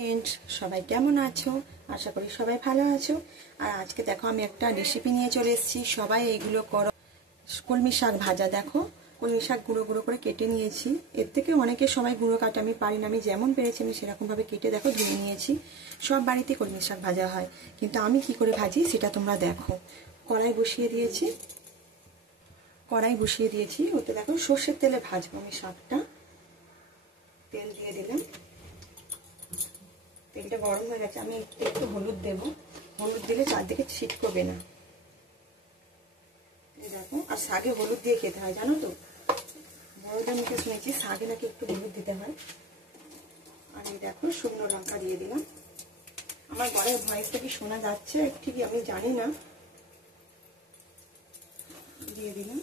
Friends, সবাই কেমন আছো? আশা করি সবাই ভালো আছো। আর আজকে দেখো আমি একটা রেসিপি নিয়ে চলে এসেছি। সবাই এইগুলো করো। কলমি শাক ভাজা। দেখো কলমি শাক গুঁড়ো গুঁড়ো করে কেটে নিয়েছি। এর থেকে অনেকে সবাই গুঁড়ো কাটে, আমি পারি না। আমি যেমন পেরেছি আমি সেরকমভাবে কেটে দেখো ধুয়ে নিয়েছি। সব বাড়িতে কলমি শাক ভাজা হয়, কিন্তু আমি কি করে ভাজি সেটা তোমরা দেখো। কড়াই বসিয়ে দিয়েছি। ওতে দেখো সর্ষের তেলে ভাজবো আমি শাকটা। তেল দিয়ে দিলাম। তেলটা গরম হয়ে গেছে, আমি একটু হলুদ দেব। হলুদ দিলে চারদিকে ছিটকবে না। দেখো, আর শাকে হলুদ দিয়ে খেতে হয়, জানো তো? বড়দের মুখে শুনেছি শাকে নাকি একটু হলুদ দিতে হয়। আর এই দেখো শুকনো লঙ্কা দিয়ে দিলাম। আমার ঘরের ভয়েসটা কি শোনা যাচ্ছে ঠিকই আমি জানি না। দিয়ে দিলাম।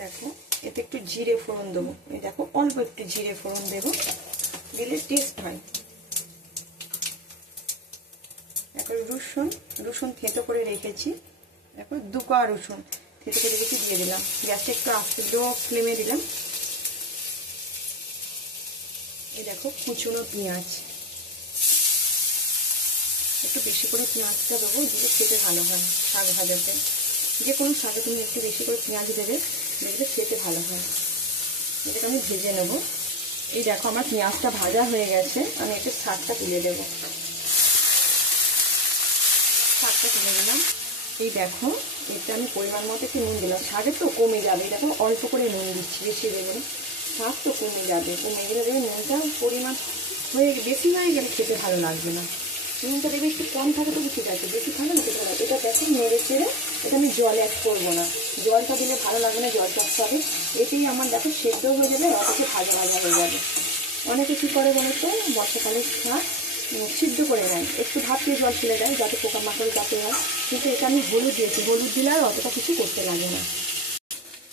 দেখো এতে একটু জিরে ফোড়ন দেবো। এই দেখো অল্প একটু জিরে ফোড়ন দেবো, দিলে টেস্ট হয়। এখন রসুন থেঁতো করে রেখেছি। দেখো 2 কোয়া রসুন থেঁতো করে রেখেছি, দিয়ে দিলাম। গ্যাসটা একটু আস্তে লো ফ্লেমে দিলাম। এই দেখো কুচনো পেঁয়াজ, একটু বেশি করে পেঁয়াজটা দেবো, দিলে খেতে ভালো হয়। শাক ভাজাতে যে কোনো শাকে তুমি একটু বেশি করে পেঁয়াজ দেবে, দেখলে খেতে ভালো হয়। এটাকে আমি ভেজে নেবো। এই দেখো আমার পেঁয়াজটা ভাজা হয়ে গেছে, আমি একটু শাকটা তুলে দেবো। শাকটা তুলে দিলাম। এই দেখো এটা আমি পরিমাণ মতো একটু নুন দিলাম। শাকে তো কমে যাবে, দেখো অল্প করে নুন দিচ্ছি, বেশি দেবো না। শাক তো কমে যাবে, কমে গেলে দেবে নুনটা পরিমাণ বেশি হয়ে গেলে খেতে ভালো লাগবে না। নুনটা দেবে একটু কম থাকে তো ঠিক আছে, বেশি থাকে না খেতে ভালো। এটা দেখো নেড়ে চেড়ে, এটা আমি জল অ্যাড করবো না। জলটা দিলে ভালো লাগবে না, জল চাপতে হবে। এতেই আমার দেখো সেদ্ধ হয়ে যাবে, অতটা ভাজা ভাজা হয়ে যাবে। অনেকে কী করে বলো তো, বর্ষাকালের শাক সিদ্ধ করে নেয়, একটু ভাত দিয়ে জল ফেলে দেয় যাতে পোকামাকড় যাতে হয়। কিন্তু এটা আমি হলুদ দিয়েছি, হলুদ দিলে আর অতটা কিছু করতে লাগে না।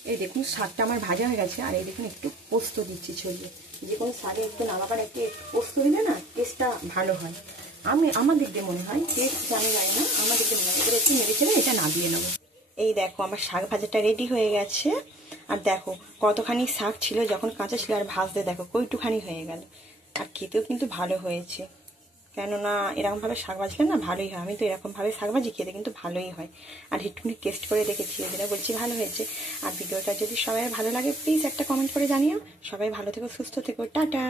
এই দেখুন শাকটা আমার ভাজা হয়ে গেছে। আর এই দেখুন একটু পোস্ত দিচ্ছি ছড়িয়ে। যে কোনো শাকে একটু নামাবার একটু পোস্ত দিলে না টেস্টটা ভালো হয়। আমার দিক দিয়ে মনে হয়, টেস্ট জানি যায় না, আমার দিক দিয়ে মনে হয়। এবার একটু নেড়ে চেড়ে এটা নামিয়ে নেবো। এই দেখো আমার শাক ভাজাটা রেডি হয়ে গেছে। আর দেখো কতখানি শাক ছিল, যখন কাঁচা ছিল আর ভাজতে দেখো কইটুখানি হয়ে গেল। আর খেতেও কিন্তু ভালো হয়েছে, কেননা এরকমভাবে শাক ভাজলে না ভালোই হয়। আমি তো এরকমভাবে শাক ভাজি, খেতে কিন্তু ভালোই হয়। আর একটুখানি টেস্ট করে দেখেছি, এদের বলছি ভালো হয়েছে। আর ভিডিওটা যদি সবাই ভালো লাগে প্লিজ একটা কমেন্ট করে জানিও। সবাই ভালো থেকো, সুস্থ থেকো, টাটা।